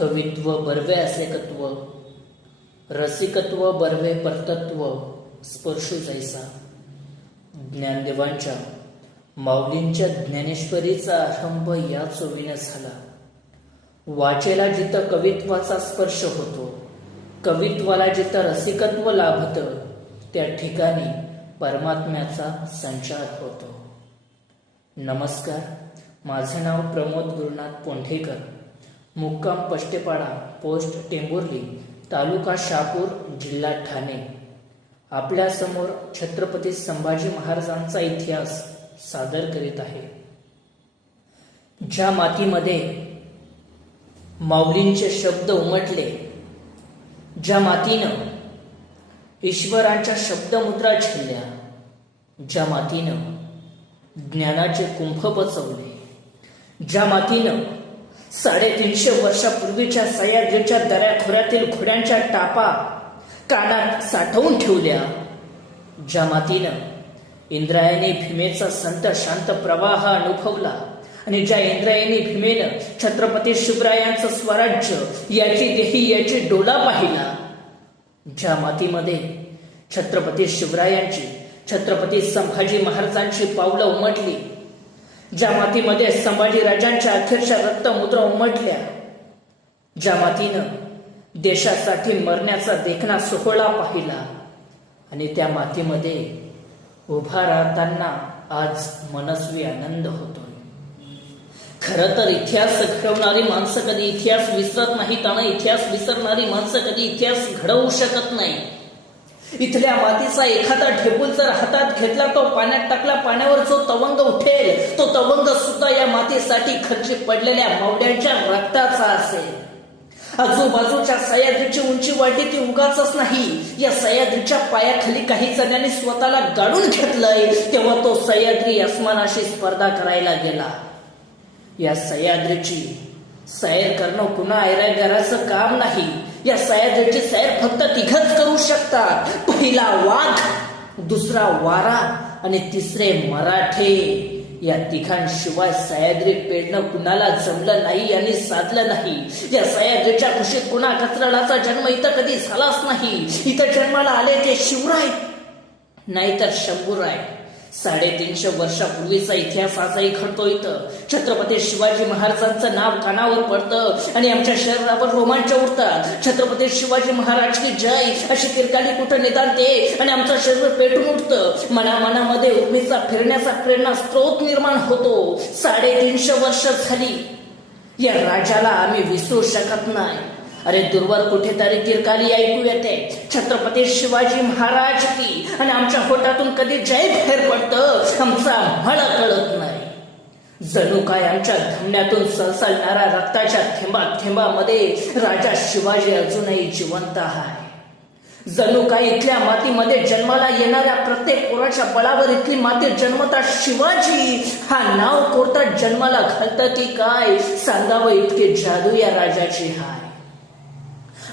कवित्व बर्वे असेकत्व, रसिकत्व बर्वे परतत्व, स्पर्शू जैसा. ज्ञानदेवांच्या माऊलींच्या ज्ञानेश्वरीचा आरंभ या चोवीने झाला. वाचेला जिथं कवित्वाचा स्पर्श होतो, कवित्वाला जिथं रसिकत्व लाभतं, त्या ठिकाणी परमात्म्याचा संचार होतो. नमस्कार, माझे नाव प्रमोद गुरुनाथ पोंढेकर, मुक्काम पष्टेपाडा, पोस्ट टेंभुर्ली, तालुका शहापूर, जिल्हा ठाणे. आपल्यासमोर छत्रपती संभाजी महाराजांचा इतिहास सादर करीत आहे. ज्या मातीमध्ये माऊलींचे शब्द उमटले, ज्या मातीनं ईश्वरांच्या शब्दमुद्रा झेलल्या, ज्या मातीनं ज्ञानाचे कुंभ पचवले, ज्या मातीनं 350 वर्षापूर्वीच्या सह्याद्रीच्या दऱ्याखोऱ्यातील घोड्यांच्या टापा कानात साठवून ठेवल्या, ज्या मातीनं इंद्रायणी भीमेचा संत शांत प्रवाह अनुभवला आणि ज्या इंद्रायणी भीमेनं छत्रपती शिवरायांचं स्वराज्य याची देही याची डोला पाहिला, ज्या मातीमध्ये छत्रपती शिवरायांची, छत्रपती संभाजी महाराजांची पावलं उमटली, ज्या मातीमध्ये संभाजी राजांच्या अखेरच्या रक्तमुद्रा उमटल्या, ज्या मातीनं देशासाठी मरण्याचा देखणा सोहळा पाहिला आणि त्या मातीमध्ये उभा राहताना आज मनस्वी आनंद होतोय. खरं तर इतिहास घडवणारी माणसं कधी इतिहास विसरत नाहीत आणि इतिहास विसरणारी माणसं कधी इतिहास घडवू शकत नाही. इथल्या मातीचा एखादा ढेबूल जर हातात घेतला, तो पाण्यात टाकला, पाण्यावर जो तवंग उठेल, तो तवंग सुद्धा या मातीसाठी खर्ची पडलेल्या मावड्यांच्या रक्ताचा असेल. आजूबाजूच्या सह्याद्रीची उंची वाढली ती उगाचच नाही. या सह्याद्रीच्या पायाखाली काही जणांनी स्वतःला गाडून घेतलंय, तेव्हा तो सह्याद्री आसमानाशी स्पर्धा करायला गेला. या सह्याद्रीची सैर करणं कुणा ऐरागाराचं काम नाही. या सह्याद्रीची सैर फक्त तिघच करू शकतात. पहिला वाघ, दुसरा वारा आणि तिसरे मराठे. या तिघांशिवाय सह्याद्री पेडणं कुणाला जमलं नाही आणि साधलं नाही. या सह्याद्रीच्या कुशीत कुणा कचरडाचा जन्म इथं कधी झालाच नाही. इथं जन्माला आले ते शिवराय नाहीतर शंभूराय. 350 वर्षापूर्वीचा इतिहास आजही घडतो. इथं छत्रपती शिवाजी महाराजांचं नाव कानावर पडतं आणि आमच्या शरीरावर रोमांच उठतात. छत्रपती शिवाजी महाराज की जय अशी किरकाली कुठं निदानते आणि आमचं शरीर पेटून उठतं. मनामध्ये उर्मीचा फिरण्याचा प्रेरणा स्त्रोत निर्माण होतो. 350 वर्ष झाली या राजाला आम्ही विसरू शकत नाही. अरे दूरवर कुठेतरी किरकाली ऐकू येते, छत्रपती शिवाजी महाराज की, आणि आमच्या होटातून कधी जय बाहेर पडतं आमचा मला कळत नाही. जणू काय आमच्या धमन्यातून सळसळणाऱ्या रक्ताच्या थेंबामध्ये राजा शिवाजी अजूनही जिवंत आहे. जणू काय इथल्या मातीमध्ये जन्माला येणाऱ्या प्रत्येक पोराच्या बळावर इथली माती जन्मता शिवाजी हा नाव कोरतात जन्माला घालतं की काय सांगावं इतके जादू या राजाची हाय.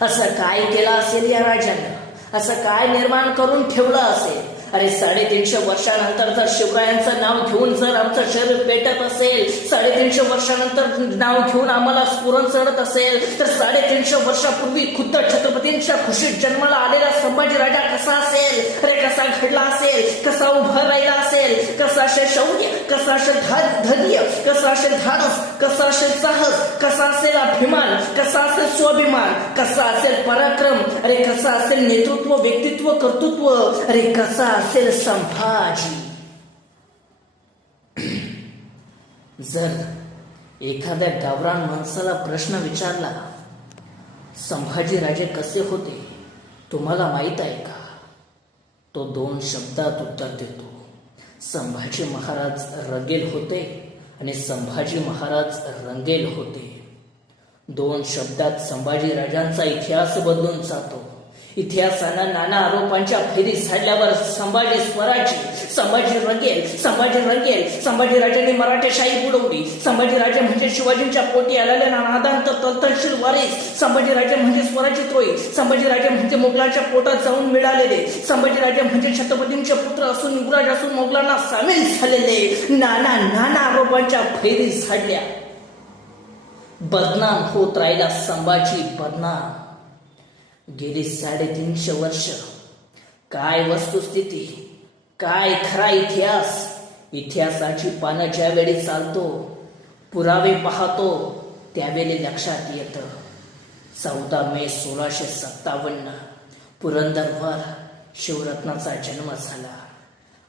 असं काय केलं असेल या राजानं, असं काय निर्माण करून ठेवलं असेल. अरे 350 वर्षानंतर जर शिवरायांचं नाव घेऊन जर आमचं शरीर पेटत असेल, 350 वर्षानंतर नाव घेऊन आम्हाला स्फुरण चढत असेल, तर 350 वर्षापूर्वी खुद्द छत्रपतींच्या खुशीत जन्माला आलेला संभाजी राजा कसा असेल, अरे कसा घडला असेल, कसा उभा राहिला असेल, कसा असेल शौर्य, कसा असेल धैर्य, कसा असेल धाडस, कसा असेल साहस, कसा असेल अभिमान, कसा असेल स्वाभिमान, कसा असेल पराक्रम, अरे कसा असेल नेतृत्व, व्यक्तित्व, कर्तृत्व, अरे कसा असेल संभाजी. जर एखाद्या गावरान माणसाला प्रश्न विचारला, संभाजी राजे कसे होते तुम्हाला माहित आहे का, तो 2 शब्दात उत्तर देतो. संभाजी महाराज रगेल होते आणि संभाजी महाराज रंगेल होते. 2 शब्दात संभाजी राजांचा इतिहास बदलून जातो. इतिहासानं नाना आरोपांच्या फेरी झाडल्यावर संभाजी स्वराज्य, संभाजी रंगेल, संभाजी राजांनी मराठेशाही बुडवली. संभाजी राजे म्हणजे शिवाजींच्या पोटी आलेल्या नादांत तलतलशील वारीस. संभाजी राजे म्हणजे स्वराज्य त्रोई. संभाजी राजे म्हणजे मोगलांच्या पोटात जाऊन मिळालेले. संभाजी राजे म्हणजे छत्रपतींचे पुत्र असून युवराज असून मोगलांना सामील झालेले. नाना आरोपांच्या फेरी झाडल्या. बदनाम होत राहिला संभाजी बदनाम. गेली 350 वर्ष. काय वस्तुस्थिती, काय खरा इतिहास. इतिहासाची पानं ज्यावेळी चालतो, पुरावे पाहतो, त्यावेळी लक्षात येतं 14 मे 1657 पुरंदरवर शिवरत्नाचा जन्म झाला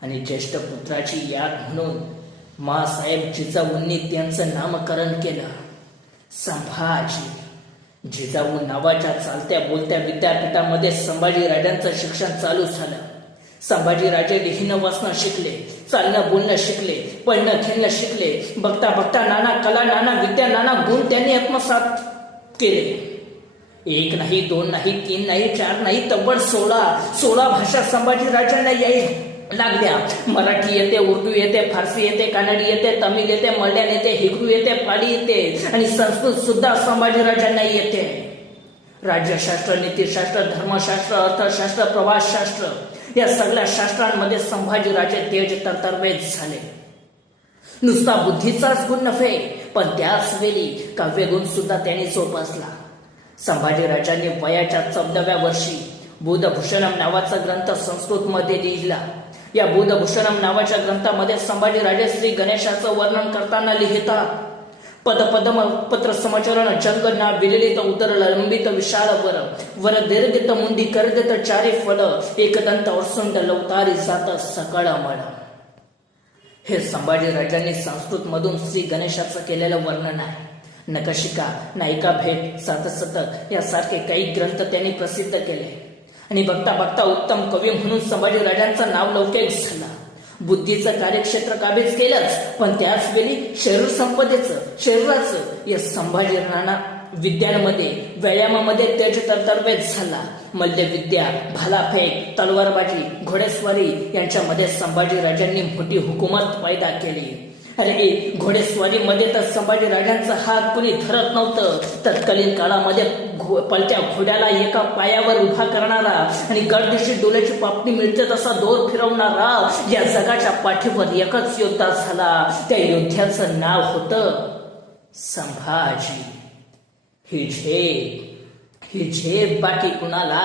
आणि ज्येष्ठ पुत्राची याद म्हणून माँसाहेब जिजाऊंनी त्यांचं नामकरण केलं संभाजी. जिजाऊ नावाच्या चालत्या बोलत्या विद्यापीठामध्ये संभाजीराजांचं शिक्षण चालू झालं. संभाजीराजे लिहिणं वाचणं शिकले, चालणं बोलणं शिकले, पळणं खेळणं शिकले. बघता बघता नाना कला, नाना विद्या, नाना गुण त्यांनी आत्मसात केले. 1 नाही, 2 नाही, 3 नाही, 4 नाही, तब्बल 16 भाषा संभाजीराजांना यायला लागल्या. मराठी येते, उर्दू येते, फारसी येते, कानडी येते, तमिळ येते, मल्याळ येते, हिब्रू येते, पाली येते आणि संस्कृत सुद्धा संभाजीराजांना येते. राज्यशास्त्र, नीतिशास्त्र, धर्मशास्त्र, अर्थशास्त्र, प्रवासशास्त्र या सगळ्या शास्त्रांमध्ये संभाजीराजे तेज तरतरबेज झाले. नुसता बुद्धीचाच गुण नव्हे, पण त्याच वेळी काव्यगुण सुद्धा त्यांनी जोपासला. संभाजीराजांनी वयाच्या 14व्या वर्षी बुधभूषणम नावाचा ग्रंथ संस्कृतमध्ये लिहिला. या बुधभूषणम नावाच्या ग्रंथामध्ये संभाजीराजे श्री गणेशाचं वर्णन करताना लिहितात पद पदम पत्र समचरण जंग ना विललित उदर लंबित विशाल वर दीर्घित मुंडी करदित चारी फल एकदंत वसुंड लवतारी जात सकळ मळ. हे संभाजीराजांनी संस्कृत मधून श्री गणेशाचं केलेलं वर्णन आहे. नखशिका, नायिका भेट, सातसतक यासारखे काही ग्रंथ त्यांनी प्रसिद्ध केले आणि बघता बघता उत्तम कवी म्हणून संभाजीराजांचं नाव लौकिक झालं. बुद्धीचं कार्यक्षेत्र काबीज केलंच, पण त्याच वेळी शरीर संपदेचं, शरीराचं या संभाजीराजांना विद्यांमध्ये, व्यायामामध्ये तेज तरतरबेज झाला. मल्लविद्या, भालाफेक, तलवारबाजी, घोडेस्वारी यांच्यामध्ये संभाजीराजांनी मोठी हुकूमत पैदा केली. अरे घोडेस्वारीमध्ये तर संभाजीराजांचा हात कुणी धरत नव्हतं. तत्कालीन काळामध्ये पलट्या घोड्याला एका पायावर उभा करणारा आणि गर्दिशी डोल्याची पापणी मिळते तसा दोर फिरवणारा या जगाच्या पाठीवर एकच योद्धा झाला. त्या योद्ध्याचं नाव होतं संभाजी. ही झेप बाकी कुणाला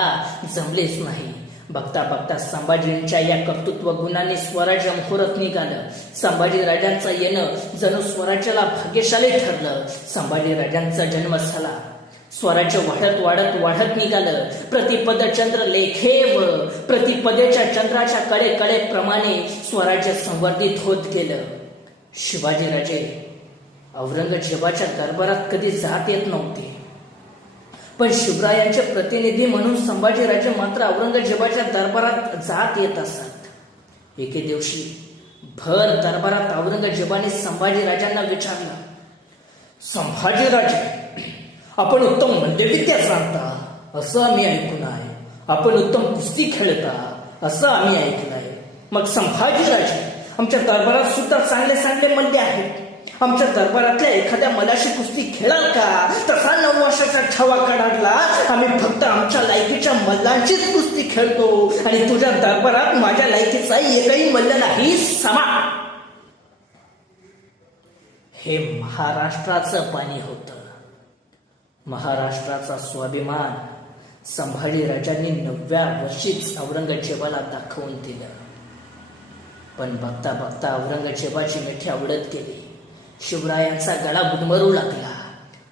जमलेच नाही. बघता बघता संभाजींच्या या कर्तृत्व गुणांनी स्वराज्य मुहूर्त निघालं. संभाजीराजांचं येणं जणू स्वराज्याला भाग्यशाली ठरलं. संभाजीराजांचा जन्म झाला. स्वराज्य वाढत वाढत वाढत निघालं. प्रतिपद चंद्र लेखेव, प्रतिपदेच्या चंद्राच्या कडे कडे प्रमाणे स्वराज्य संवर्धित होत गेलं. शिवाजीराजे औरंगजेबाच्या दरबारात कधी जात येत नव्हते, पण शिवरायांचे प्रतिनिधी म्हणून संभाजीराजे मात्र औरंगजेबाच्या दरबारात जात येत असत. एके दिवशी भर दरबारात औरंगजेबाने संभाजीराजांना विचारलं, संभाजीराजे, आपण उत्तम मल्लविद्या जाणता असं आम्ही ऐकून आहे. आपण उत्तम कुस्ती खेळता असं आम्ही ऐकलं आहे. मग संभाजीराजे, आमच्या दरबारात सुद्धा चांगले चांगले मल्ले आहेत. आमच्या दरबारातल्या एखाद्या मलाशी कुस्ती खेळाल का? तसा 9 वर्षाचा छवा काढला. आम्ही फक्त आमच्या लायकीच्या मल्लांचीच कुस्ती खेळतो आणि तुझ्या दरबारात माझ्या लायकीचा एकही मल्ल नाही समा. हे महाराष्ट्राचं पाणी होतं. महाराष्ट्राचा स्वाभिमान संभाजीराजांनी 9व्या वर्षीच औरंगजेबाला दाखवून दिलं. पण बघता बघता औरंगजेबाची मिठी आवडत गेली. शिवरायांचा गळा गुदमरू लागला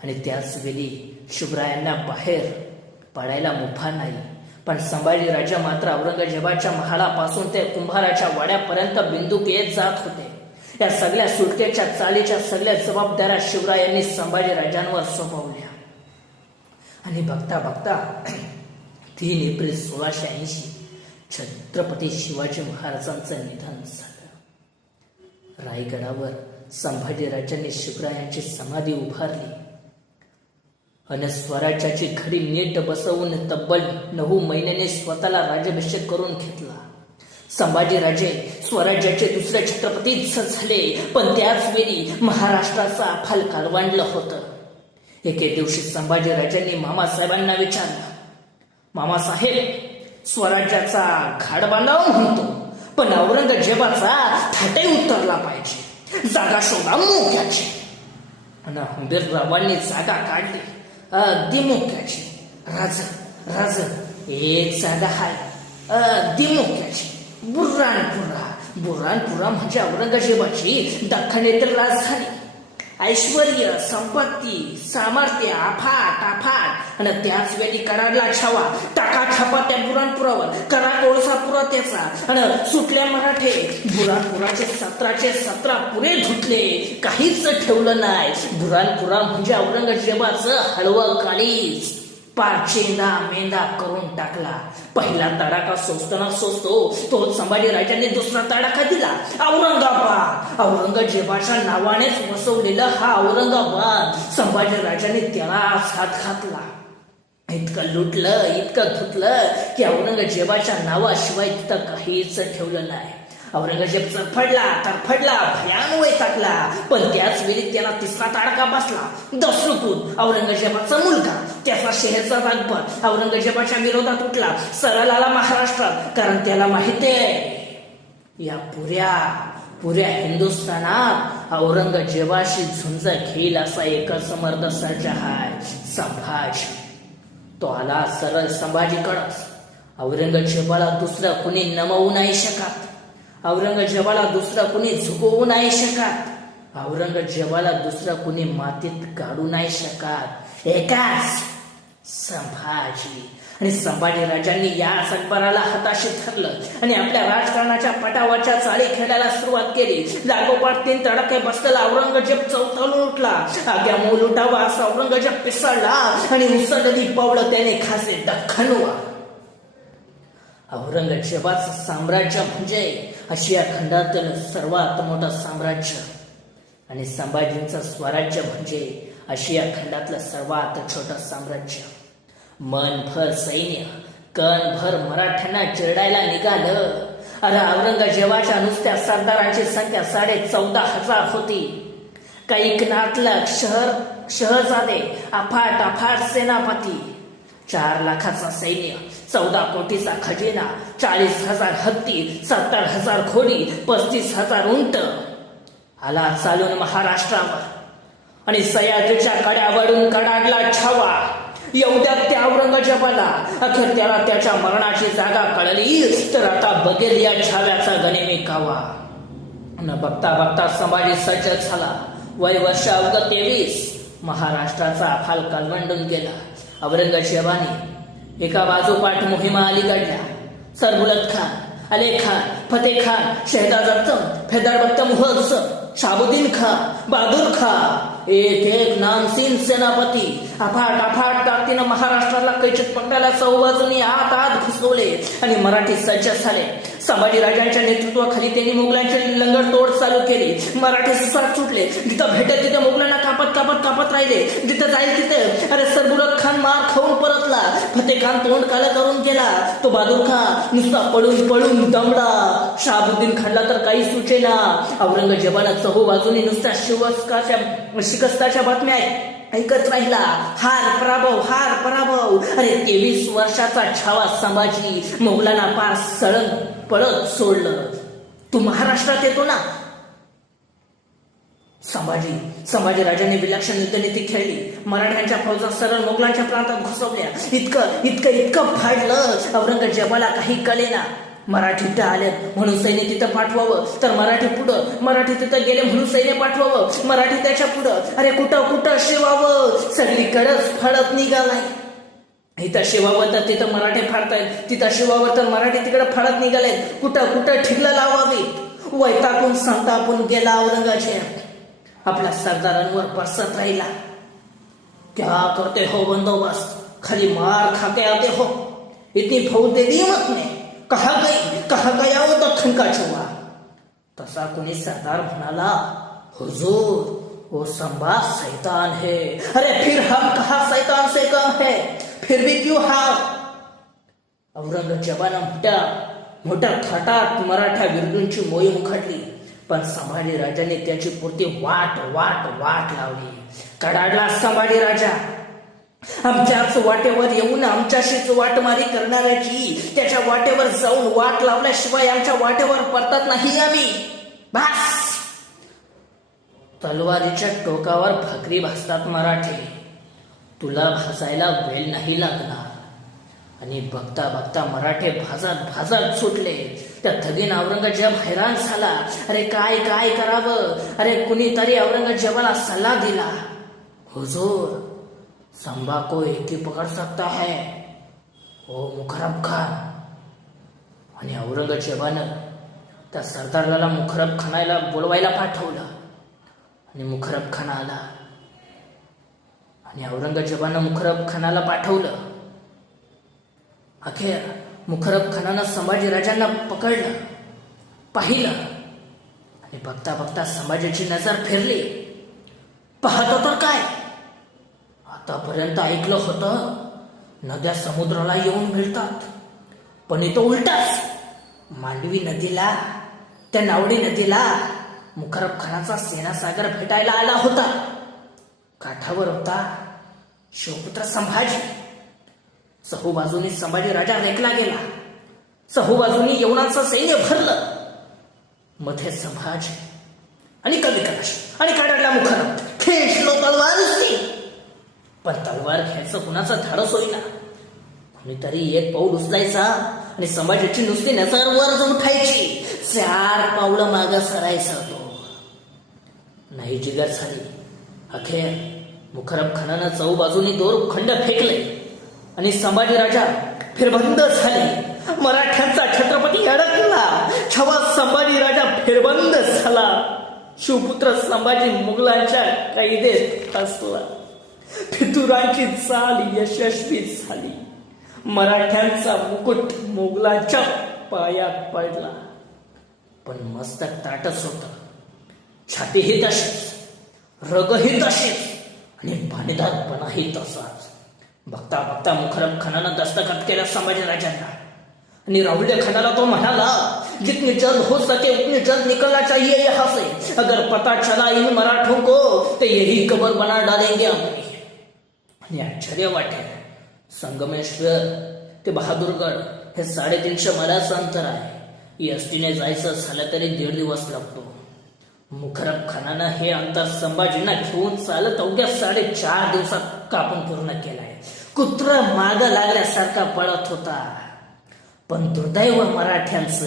आणि त्याच वेळी शिवरायांना बाहेर पडायला मुभा नाही. पण संभाजीराजे मात्र औरंगजेबाच्या महालापासून ते कुंभाराच्या वाड्यापर्यंत बिंदूक येत जात होते. या सगळ्या सुटकेच्या चालीच्या सगळ्या जबाबदाऱ्या शिवरायांनी संभाजीराजांवर सोपवल्या. आणि बघता बघता 3 एप्रिल 1680 छत्रपती शिवाजी महाराजांचं निधन झालं. रायगडावर संभाजीराजांनी शिवरायांची समाधी उभारली आणि स्वराज्याची घडी नीट बसवून तब्बल 9 महिन्याने स्वतःला राज्याभिषेक करून घेतला. संभाजीराजे स्वराज्याचे दुसरे छत्रपतीच झाले, पण त्याच वेळी महाराष्ट्राचा अफाल कालवांडलं होतं. एके दिवशी संभाजीराजांनी मामासाहेबांना विचारलं, मामासाहेब, स्वराज्याचा घाट बांधावा म्हणतो, पण औरंगजेबाचा थाटही उतरला पाहिजे. जागा शोधा मोक्याची. आणि हंबीररावांनी जागा काढली अगदी मोक्याची. राज राज एक जागा हाय अगदी मोक्याची. बुऱ्हाणपुरा म्हणजे औरंगजेबाची दख्खनेतील राजधानी. ऐश्वर्य, संपत्ती, सामर्थ्य अफाट आणि त्याच वेळी कडाडला छावा. टाका छापा त्या बुऱ्हाणपुरावर, करा कोळसा पुरा त्याचा. आणि सुटल्या मराठे. बुऱ्हाणपुराचे 17 पुरे धुतले, काहीच ठेवलं नाही. बुऱ्हाणपुरा म्हणजे औरंगजेबाचं हळवं काळीच पार चेंदा मेंदा करून टाकला. पहिला तडाखा सोसताना सोसतो तो संभाजीराजांनी दुसरा तडाखा दिला. औरंगजेबाच्या नावानेच वसवलेला हा औरंगाबाद संभाजीराजांनी त्यालाच हात घातला. इतकं लुटलं, इतकं धुतलं की औरंगजेबाच्या नावाशिवाय तिथं काहीच ठेवलं नाही. औरंगजेब तरफडला, भयान वैतागला. पण त्याच वेळी त्याला तिसरा तडाखा बसला. दसरुखून औरंगजेबाचा मुलगा, त्याचा शहरचा अकबर औरंगजेबाच्या विरोधात उठला. सरळ आला महाराष्ट्रात. कारण त्याला माहिती आहे या पुऱ्या हिंदुस्थानात औरंगजेबाशी झुंज घेईल असा एकच मर्द सर्ज हाय, संभाजी. तो आला सरळ संभाजीकडंच. औरंगजेबाला दुसरं कुणी नमवू नाही शकत. औरंगजेबाला दुसरा कुणी झुकवू नाही शकत. औरंगजेबाला दुसरा कुणी मातीत काढू नाही शकत. एकाच संभाजी. आणि संभाजीराजांनी याच अकबराला हाताशी धरलं आणि आपल्या राजकारणाच्या पटावरच्या चाळी खेळायला सुरुवात केली. लागोपाठ 3 तडाखे बसलेला औरंगजेब चौथावून उठला. आग्या मोल उठावा असा औरंगजेब पिसळला आणि उसळली पावलं त्याने खासे दख्खनवर. औरंगजेबाचं साम्राज्य म्हणजे आशिया खंडातील सर्वात मोठं साम्राज्य आणि संभाजींचं स्वराज्य म्हणजे आशिया खंडातलं सर्वात छोटं साम्राज्य. मनभर सैन्य, कणभर मराठ्यांना चिरडायला निघालं. अरे औरंगजेबाच्या नुसत्या सरदारांची संख्या 14,500 होती. कैकनाथला शहजादे, अफाट सेनापती, 4 लाखाचा सैन्य, 14 कोटीचा खजिना, 40,000 हत्ती, 70,000 घोडी, 35,000 उंट. आला चालून महाराष्ट्रावर आणि सह्याद्रीच्या कड्यावरून कडाडला छावा. एवढ्यात त्या औरंगजेबाला अखेर त्याला त्याच्या मरणाची जागा कळली. तर आता बघेल या छाव्याचा गनिमी कावा. न बघता संभाजी सज्ज झाला. वय वर्ष अवघ 23. महाराष्ट्राचा अफाल कालवंडून गेला. औरंगजेबाने एका बाजूपाठ मोहिमा अलीकडल्या. सरबुलत खान, अले खान, फतेह खान, शहजाद अत्तम, फैदार मुहज्जम, शाबुद्दीन खान, बहादूर खान, एक नामसीन सेनापती अफाट ताकदीनं महाराष्ट्राला कैचित पकडायला चौबाजूनी आत घुसवले आणि मराठी सज्ज झाले. संभाजीराजांच्या नेतृत्वाखाली त्यांनी मुघलांची लंगडतोड चालू केली. मराठी सुसाट सुटले. जिथं भेटत तिथे मुघलांना कापत राहिले. जिथं जाईल तिथे अरे सरबुलत खान मार खाऊन परतला. फतेह खान तोंड काला करून गेला. तो बहादूर खान नुसता पळून दमला. शहाबुद्दीन खानला तर काही सुचेना. औरंगजेबाला चहूबाजूनी नुसत्या शिकस्ताच्या बातम्या ऐकत राहिला. हार पराभव. अरे 23 वर्षाचा छावा संभाजी मोगलांना पार सळंग पळत सोडलं. तू महाराष्ट्रात येतो ना. संभाजीराजांनी विलक्षण युद्धनीती खेळली. मराठ्यांच्या फौजा सरळ मोगलांच्या प्रांतात घुसवल्या. इतकं फाडलं औरंगजेबाला काही कळेना. मराठी आलेत म्हणून सैन्य तिथं पाठवावं तर मराठी तिथं गेले म्हणून सैन्य पाठवावं. मराठी त्याच्या पुढं. अरे कुठं शिवावं. सगळीकडेच फळत निघालाय. इथं शिवावं तर तिथं मराठी फाडतायत. तिथं शिवावं तर मराठी तिकडे फाडत निघालेत. कुठं ठिगलं लावावी. वैतागून संतापून गेला औरंगजेब. आपल्या सरदारांवर बसत राहिला. क्या करते हो बंदोबस्त, खाली मार खाके आते हो. इतनी फौज दे दी आपने, कहा गया वो दख्खन का छुआ. तसा कोणी सरदार म्हणाला, हुजूर वो संभा शैतान है. अरे फिर हम कहा शैतान से कम है, फिर भी क्यों हार. औरंगजेबानं मोठ्या थाटात मराठा विरुद्धची मोहीम उखडली. पण संभाजीराजांनी त्याची पुरती वाट लावली. कडाडला संभाजीराजा. आमच्याच वाटेवर येऊन आमच्याशीच वाटमारी करणाऱ्याची त्याच्या वाटेवर जाऊन वाट लावल्याशिवाय आमच्या वाटेवर परतत नाही आम्ही. बस तलवारीच्या टोकावर भाकरी भाजतात मराठे. तुला भाजायला वेळ नाही लागणार. आणि बघता बघता मराठे भाजत भाजत सुटले. त्या थगीन औरंगजेब हैराण झाला. अरे काय काय करावं. अरे कुणीतरी औरंगजेबाला सल्ला दिला. हुजूर, संभा को एक ही पकड़ सकता है, ओ मुखरब खान. आणि औरंगजेबानं त्या सरदाराला मुखरब खानाला बोलवायला पाठवलं. आणि मुखरब खान आला. आणि औरंगजेबानं मुखरब खानाला पाठवलं. अखेर मुखरब खानानं संभाजीराजांना पकडलं, पाहिलं. आणि बघता बघता संभाजीची नजर फिरली. पाहतो तर काय, आतापर्यंत ऐकलं होतं नद्या समुद्राला येऊन मिळतात, पण इथं उलटाच. मांडवी नदीला, त्या नावडी नदीला मुखरब खानाचा सेनासागर भेटायला आला होता. काठावर होता शिवपुत्र संभाजी. चहूबाजूनी संभाजी राजा रेखला गेला. चहूबाजूनी यवनाचं सैन्य भरलं. मध्ये संभाजी आणि कवी कलश आणि काढला मुखरब. खेचलो तलवार उसकी. पण तलवार घ्यायचं कुणाचं धाडस होईना. कुणीतरी एक पाऊल उचलायचा आणि संभाजीची नुसती नजर वर उठायची. 4 पावलं मागं सरायचा तो. नाही जिगर झाली. अखेर मुखरब खानानं चहूबाजूनी दोरखंड फेकले आणि संभाजी राजा फिरबंद झाले. मराठ्यांचा छत्रपती अडकला. छवा संभाजी राजा फिरबंद झाला. शिवपुत्र संभाजी मुघलांच्या कैदेत फसला. फितुरांची चाल यशस्वी झाली. मराठ्यांचा मुकुट मुघलांच्या पायात पडला. पण मस्तक ताटच होत. छातीही तशीच, रगही तशीच आणि भानेदारपणाही तसाच. बघता बघता मुखरब खानानं दस्तखत केला संभाजी राजांना. आणि राहुल खानाला तो म्हणाला, जितनी जल्द हो सके उतनी जल्द निकलना चाहिए यहाँ से. अगर पता चला इन मराठों को तो यही कबर बना डालेंगे अपनी. आणि आश्चर्य वाटेल, संगमेश्वर ते बहादूरगड हे 350 मैलाचं अंतर आहे. एसटीने जायचं झालं तरी 1.5 दिवस लागतो. मुखरब खानानं हे अंतर संभाजींना घेऊन चालत अवघ्या 4.5 दिवसात कापून पूर्ण केलाय. कुत्र माग लागल्यासारखा पळत होता. पण दुर्दैव मराठ्यांचं,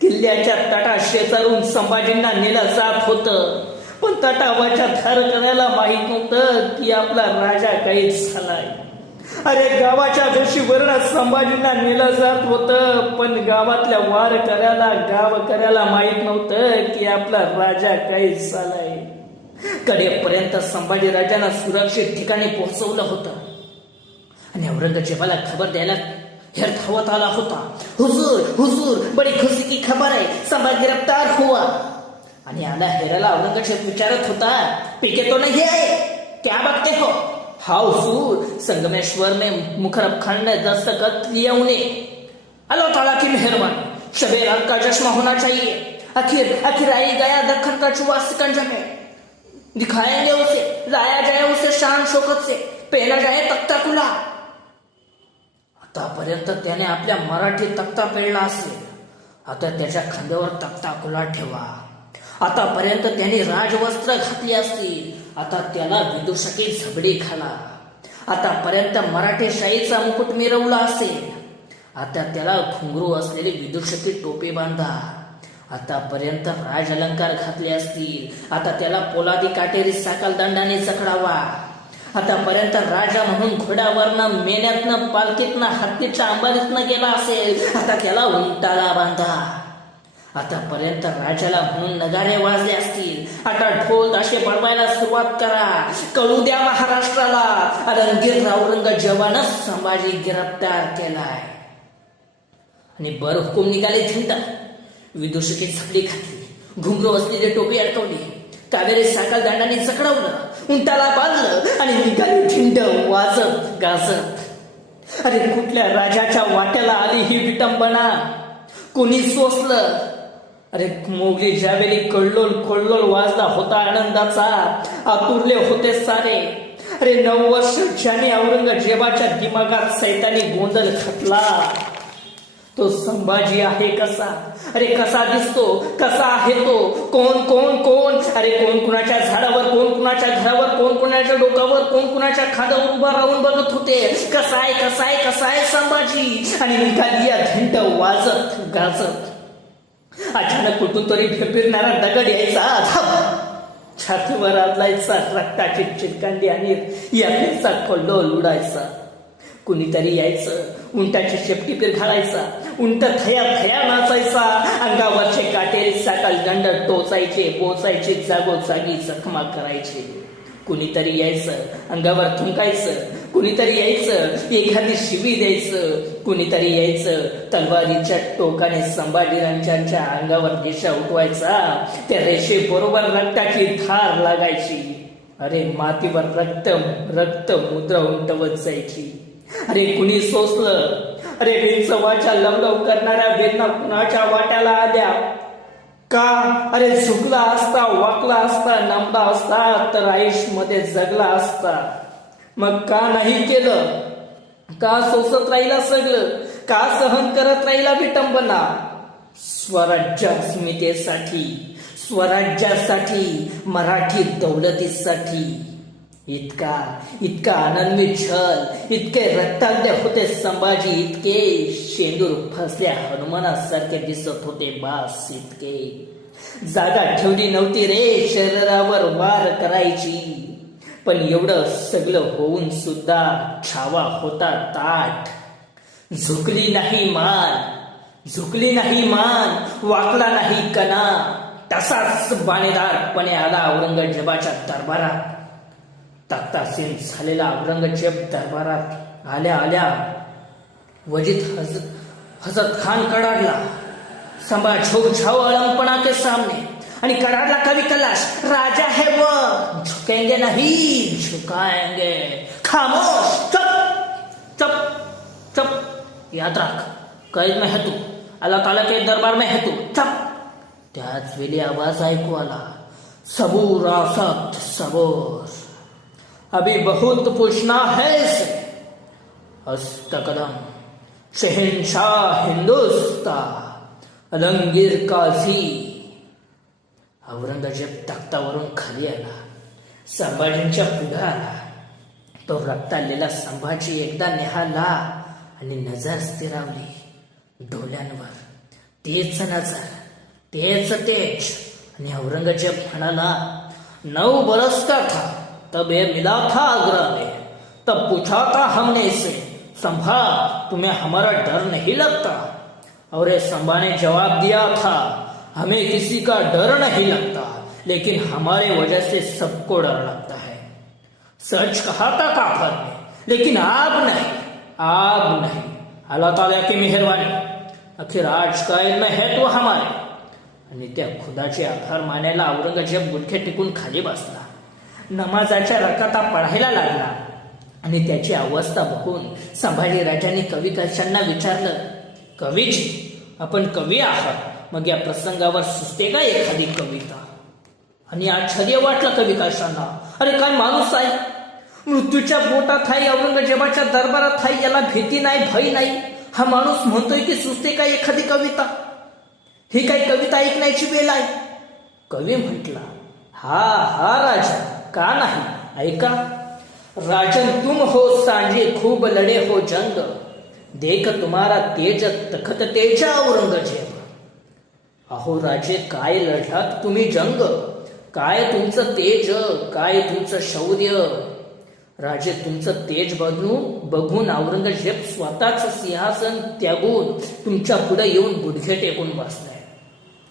किल्ल्याच्या तटा शेजारून संभाजींना नेलं जात होतं. पण तटावरच्या धार करायला माहित नव्हतं की आपला राजा कैद झालाय. अरे गावाच्या वेशीवरनं संभाजींना नेलं जात होतं. पण गावातल्या वार करायला, गाव करायला माहित नव्हतं की आपला राजा कैद झालाय. कडेपर्यंत संभाजी राजांना सुरक्षित ठिकाणी पोहोचवलं होतं. आणि औरंगजेबाला खबर द्यायला हेर धावत आला होता. हुजूर, हुजूर, बडी खुशी की खबर है, संभाजी गिरफ्तार हुआ. आणि आला हेराला औरंगजेब विचारत होता, पीके तो नहीं आए, क्या बकते हो? हाँ हुजूर, संगमेश्वर में मुखरब खान ने दस्तखत लिया उन्हें. अल्लाह ताला की मेहरबानी, शबे रात का चश्मा होना चाहिए. आखिर आई गया दखन का चुवा सिकंजा में. दिखाएंगे उसे, लाया जाए उसे शान शौकत से, पहना जाए तख्ता कुला. आतापर्यंत त्याने आपल्या मराठी तख्ता पेळला असेल. आता त्याच्या खांद्यावर तख्ता कुला ठेवा. आतापर्यंत त्याने राजवस्त्र घातली असतील. आता त्याला विदूषकी झबडी घाला. आतापर्यंत मराठी शाहीचा मुकुट मिरवला असेल. आता त्याला घुंगरू असलेली विदूषकी टोपी बांधा. आतापर्यंत राज अलंकार घातले असतील. आता त्याला पोलादी काटेरी साकल दंडाने जखडावा. आतापर्यंत राजा म्हणून घोड्यावरनं, मेन्यातनं, पालखीतनं, हत्तीच्या अंबारीतनं गेला असेल. आता त्याला उंटाला बांधा. आतापर्यंत राजाला म्हणून नगारे वाजले असतील. आता ढोल ताशे बळवायला सुरुवात करा. कळू द्या महाराष्ट्राला, रणगीर औरंगजेबानं संभाजी गिरफ्तार केलाय. आणि बर हुकूम निघाले झिंड. विदूषकी झपडी घातली, घुंगरू असलेली टोपी अडकवली, कावेरी साकल दांडाने जखडवलं, उंटाला बांधलं आणि निघाली झिंड वाजत गाजत. अरे कुठल्या राजाच्या वाट्याला आली ही विटंबना? कोणी सोसलं? अरे मोगली ज्यावेळी कल्लोल कल्लोल वाजला होता आनंदाचा, आतुरले होते सारे. अरे 9 वर्ष ज्याने औरंगजेबाच्या दिमागात सैतानी गोंधळ घातला. तो संभाजी आहे कसा? अरे कसा दिसतो? कसा आहे तो? कोण कोण कोण? अरे कोण कुणाच्या झाडावर, कोण कुणाच्या घरावर, कोण कुणाच्या डोकावर, कोण कुणाच्या खांद्यावर उभा राहून बघत होते. कसा आहे कसा आहे कसा आहे संभाजी? आणि निघाली या घंट वाजत गाजत. अचानक कुठून तरी फिरणारा दगड यायचा, छातीवर आदलायचा, रक्ताची चिरकांडी आणि याचा कल्लोल उडायचा. कुणीतरी यायचं, उंटाची शेपटी घालायचा, उंट थया थया नाचायचा, अंगावरचे काटेरी साकल दंड टोचायचे, पोचायचे, जागोजागी जखमा करायचे. कुणीतरी यायचं, अंगावर थुंकायचं, कुणीतरी यायचं, एखादी शिवी द्यायचं, कुणीतरी यायचं, तलवारीच्या टोकाने संभाजीराजांच्या अंगावर रेषा उठवायचा. त्या रेषे बरोबर रक्ताची धार लागायची. अरे मातीवर रक्त रक्त मुद्रा उमटवत जायची. अरे कुणी सोसलं? अरे विंचवाच्या लवलव करणाऱ्या वेदना कुणाच्या वाट्याला आल्या का? अरे झुकला असता, वाकला असता, नमला असता तर आयुष्यामध्ये जगला असता. मग का नाही केलं? का सोसत राहिला सगळं? का सहन करत राहिला विटंबना? स्वराज्य अस्मितेसाठी, स्वराज्यासाठी, मराठी दौलतीसाठी. इतका इतका आनंदी छल, इतके रक्तांधे होते संभाजी, इतके शेंदूर फसल्या हनुमानासारखे दिसत होते बास. इतके जागा ठेवली नव्हती रे शरीरावर वार करायची. पण एवढं सगळं होऊन सुद्धा छावा होता ताट. झुकली नाही मान, झुकली नाही मान, वाकला नाही कणा. तसाच बाणेदारपणे आला औरंगजेबाच्या दरबारात. तख्तासीन झालेला औरंगजेब दरबारात आल्या आल्या वजीद हजरत खान कडाडला. संभा छो छाओ अलंपना के सामने आणि कडाडला कवि कलाश, राजा है वो, झुकेंगे नहीं झुकाएंगे. खामोश, चुप चुप चुप. याद रख, कैद में है तू, अल्लाह ताला के दरबार में है तू, चुप. त्याच वेळी आवाज ऐकू आला, सबूर आसक्त सबूर, अभी बहुत पूछना है इसे. हस्तकदम शहनशाह हिंदुस्ता, अलंगीर काझी. औरंगजेब तख्तावरून खाली आला, संभाजींच्या पुढे आला. तो रक्ताळलेला संभाजी एकदा निहाळला आणि नजर स्थिरावली डोळ्यांवर. तेच नजर, तेच तेज. आणि औरंगजेब म्हणाला, 9 बरस का था तब ये मिला था आगरा में, तब पूछा था हमने इसे, संभा तुम्हें हमारा डर नहीं लगता? और ये संभा ने जवाब दिया था, हमें किसी का डर नहीं लगता, लेकिन हमारे वजह से सबको डर लगता है. सच कहा था काफर ने, लेकिन आप नहीं, आप नहीं. अल्लाह ताला की मेहरबानी, आखिर आज कैद में है तो हमारे. आणि त्या खुदाचे आभार मानायला औरंगजेब गुडघे टेकून खाली बसला. नमाजाच्या रकाता पढायला लागला. आणि त्याची अवस्था बघून संभाजी राजांनी कवी कशांना विचारलं, कवीजी आपण कवी आहात, मग या प्रसंगावर सुचते का एखादी कविता? आणि आश्चर्य वाटलं कवी कशांना. अरे काय माणूस आहे, मृत्यूच्या पोटात आहे, औरंगजेबाच्या दरबारात आहे, याला भीती नाही, भय नाही. हा माणूस म्हणतोय की सुचते का एखादी कविता? ही काही कविता ऐकण्याची वेळ आहे? कवी म्हटला, हा हा राजा, का नाही, ऐका. राजन तुम हो सांजे खूब लढे हो जंग, देख तुम्हारा तेज तखत तेजा औरंगजेब. अहो राजे, काय लढलात तुम्ही जंग, काय तुमचं तेज, काय तुमचं शौर्य. राजे, तुमचं तेज बघून औरंगजेब स्वतःच सिंहासन त्यागून तुमच्या पुढे येऊन गुडघे टेकून बसलाय.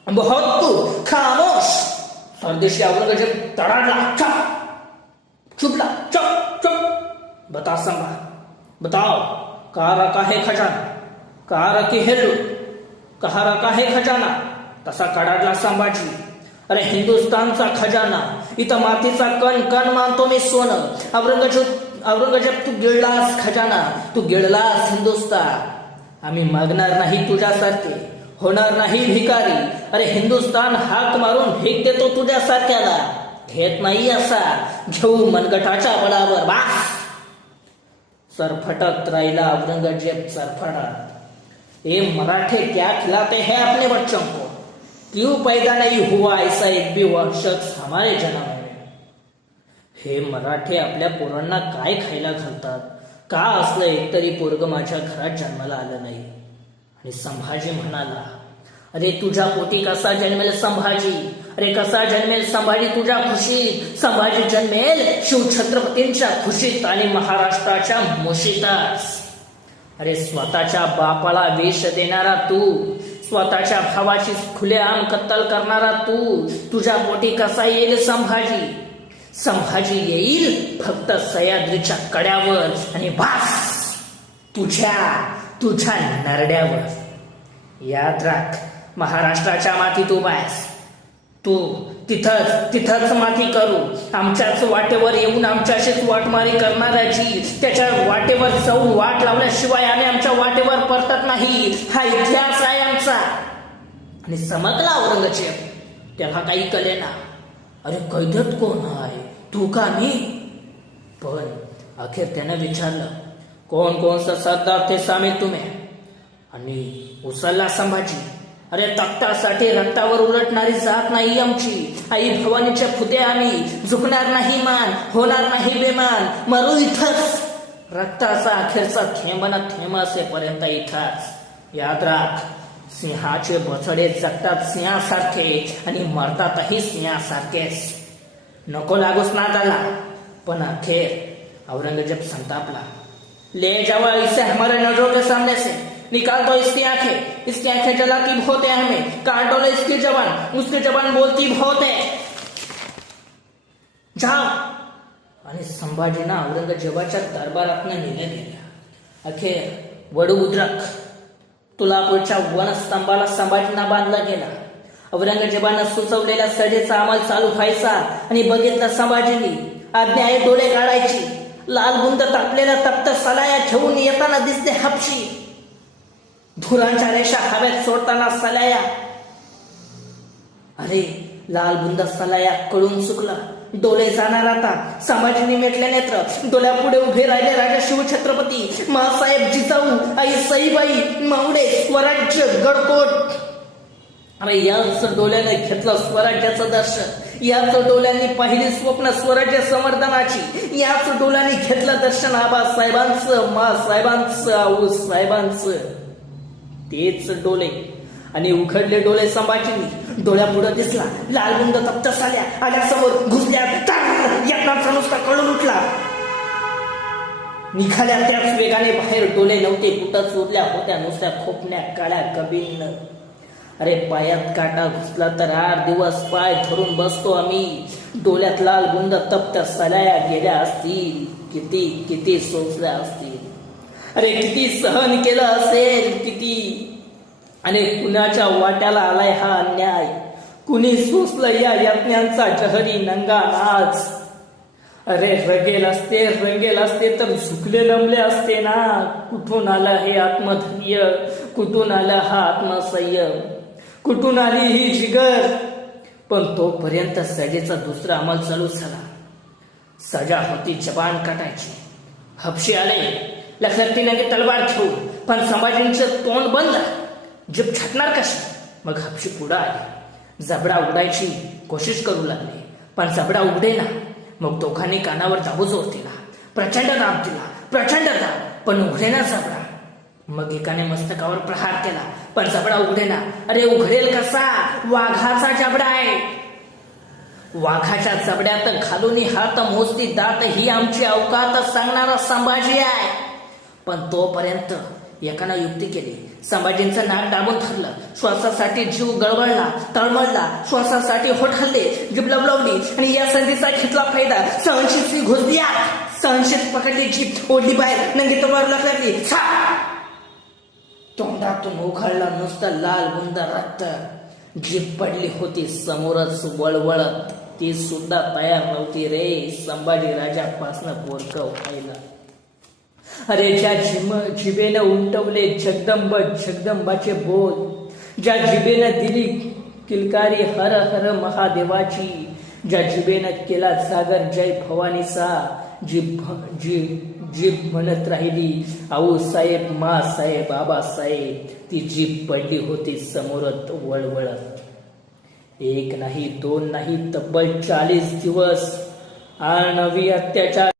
बहुत तू खामोश. परदेशी औरंगजेब तडाडला, चुपला, चुप चुप. बता संभा, बताओ, कहाँ रखा है खजाना, कहाँ रखी है लूट, कहाँ रखा है खजाना. तसा कडाडला संभाजी. अरे हिंदुस्थानचा खजाना, इथं मातीचा कण कण मानतो मी सोनं. औरंगजेब तू गिळलास खजाना, तू गिळलास हिंदुस्थान. आम्ही मागणार नाही तुझ्यासारखे, होणार नाही भिकारी. अरे हिंदुस्थान हाक मारून भीक देतो तुझ्यासारख्याला, घेत नाही असा, घेऊ मनगटाच्या बळावर. बास. सरफटत राहिला औरंगजेब, सरफटत. ये मराठे क्या खिलाते हैं अपने बच्चों को? क्यों पैदा नहीं हुआ ऐसा एक भी शख्स हमारे जन्म में? हे मराठे आपल्या पोरांना काय खायला घालतात? का असलं एकतरी पोरग माझ्या घरात जन्माला आलं नाही? आणि संभाजी म्हणाला, अरे तुझ्या पोटी कसा जन्मेल संभाजी? अरे कसा जन्मेल संभाजी तुझ्या खुशीत? संभाजी जन्मेल शिवछत्रपतींच्या खुशीत आणि महाराष्ट्राच्या मुशीतच. अरे स्वतःच्या बापाला वेश देणारा तू, स्वतःच्या भावाची खुलेआम कत्तल करणारा तू, तुझ्या पोटी कसा येईल संभाजी? संभाजी येईल फक्त सह्याद्रीच्या कड्यावर आणि बास तुझ्या नरड्यावर. याद राख, महाराष्ट्राच्या मातीत उभा आहेस तू, तिथंच माती करू. आमच्याच वाटेवर येऊन आमच्याशीच वाटमारी करणाऱ्याची त्याच्या वाटेवर जाऊन वाट लावल्याशिवाय आम्ही आमच्या वाटेवर परतत नाही. हा इतिहास आहे आमचा. आणि समजला औरंगजेब, त्याला काही कळेना. अरे कैद्यात कोण आहे, तू का मी? पण अखेर त्यानं विचारलं, कोण सरदार थे सामील तुम्ही? आणि उचलला संभाजी, अरे तख्तासाठी रक्तावर उलटणारी जात नाही आमची. आई भवानीच्या फुते आम्ही, झुकणार नाही मान, होणार नाही बेमान, मरू इथंच. रक्ताचा अखेरचा थेंब ना थेंब असेपर्यंत इथंच. याद राख, सिंहाचे बछडे जगतात सिंहासारखे आणि मरतातही सिंहासारखेच. नको लागूच ना त्याला. पण अखेर औरंगजेब संतापला. ले जावा इसे हमारे नजरों के सामने से, निकाल दो इसकी आंखें जलाती बहुत है हमें, काट दो इसकी जबान, उसकी जबान बोलती बहुत है, जाओ. आणि संभाजींना औरंगजेबाच्या दरबारात नेल्या गेल्या. अखेर वडुबुद्रक तुलापूरच्या वनस्तंभाला संभाजींना बांधला गेला. औरंगजेबानं सुचवलेल्या सजेचा अंमल चालू व्हायचा आणि बघितलं संभाजींनी आज्ञा आहे डोळे काढायची. लाल बुंद तापलेल्या तप्त सलाया ठेवून येताना दिसते हपशी. धुरांच्या रेषा हवेत सोडताना सलाया. अरे लाल बुंद सलाया कळून चुकला. डोळे जाणार आता. संभाजींनी मेटले नेत्र. डोळ्यापुढे उभे राहिले राजा शिवछत्रपती, मासाहेब जिजाऊ, आई सईबाई, मावडे, स्वराज्य, गडकोट. अरे याच डोळ्याने घेतलं स्वराज्याचं दर्शन. याच डोळ्यांनी पाहिली स्वप्न स्वराज्य संवर्धनाची. याच डोळ्यांनी घेतलं दर्शन आबासाहेबांचं, मासाहेबांचं, आऊसाहेबांचं. तेच डोळे आणि उघडले डोळे संभाजींनी. डोळ्यापुढे दिसला लालबुंद तप्त साल्या आल्या समोर घुसल्या. यत्नाचा नुसता कळून उठला. निघाल्या त्याच वेगाने बाहेर. डोळे नव्हते कुठंच उरल्या होत्या नुसत्या खोपण्या काळ्या कबीन. अरे पायात काटा घुसला तर 8 दिवस पाय धरून बसतो आम्ही. डोळ्यात लाल बुंद तप्त सलाया गेल्या असतील, किती सोसल्या असतील. अरे किती सहन केलं असेल, किती. आणि कुणाच्या वाट्याला आलाय हा अन्याय? कुणी सोसलं या यज्ञांचा जहरी नंगा नाच? अरे रंगेल असते तर झुकले नमले असते ना. कुठून आलं हे आत्मधैर्य? कुठून आला हा आत्मसंयम? कुठून आली ही जिगर? पण तोपर्यंत सजेचा दुसरा अंमल चालू झाला. सजा होती जबान काटायची. हपशी आले लखनतीने तलवार घेऊन. पण संभाजींचं तोंड बंद. जीभ छाटणार कशी? मग हपशी पुढे आली. जबडा उघडायची कोशिश करू लागले, पण जबडा उघडेना. मग दोघांनी कानावर दाबू जोर दिला. प्रचंड दाब, पण उघडेना जबडा. मग एकाने मस्तकावर प्रहार केला, पण जबडा उघडेना. अरे उघडेल कसा? वाघाचा जबडा आहे. वाघाच्या जबड्यात घालून हात मोजती दात ही आमची अवकात सांगणारा संभाजी आहे. पण तोपर्यंत एकानं युक्ती केली. संभाजींचं नाक दाबून धरलं. श्वासासाठी जीव गळवळला, तळमळला. श्वासासाठी होठ हल्ले, जीभ लवलवली आणि या संधीचा घेतला फायदा. सहनशील घुसली आत. सहनशील पकडली जीभ, ओढली बाहेर. नंगी तलवार लागली. तोंडातून उघडला नुसतं लाल बुंद रक्त. जीभ पडली होती समोरच वळवळत. ती सुद्धा तयार नव्हती रे संभाजी राजापासनं पोरकं व्हायला. अरे ज्या जिभेनं उमटवले जगदंबाचे बोल, ज्या जिभेनं दिली किलकारी हर हर महादेवाची, ज्या जिभेनं केला जागर जय भवानीचा, जीभ म्हणत राहिली आऊसाहेब, मासाहेब, आबासाहेब, ती जीभ पडली होती समोरच वळवळत. एक नाही, दोन नाही, तब्बल 40 दिवस आळनवी अत्याचार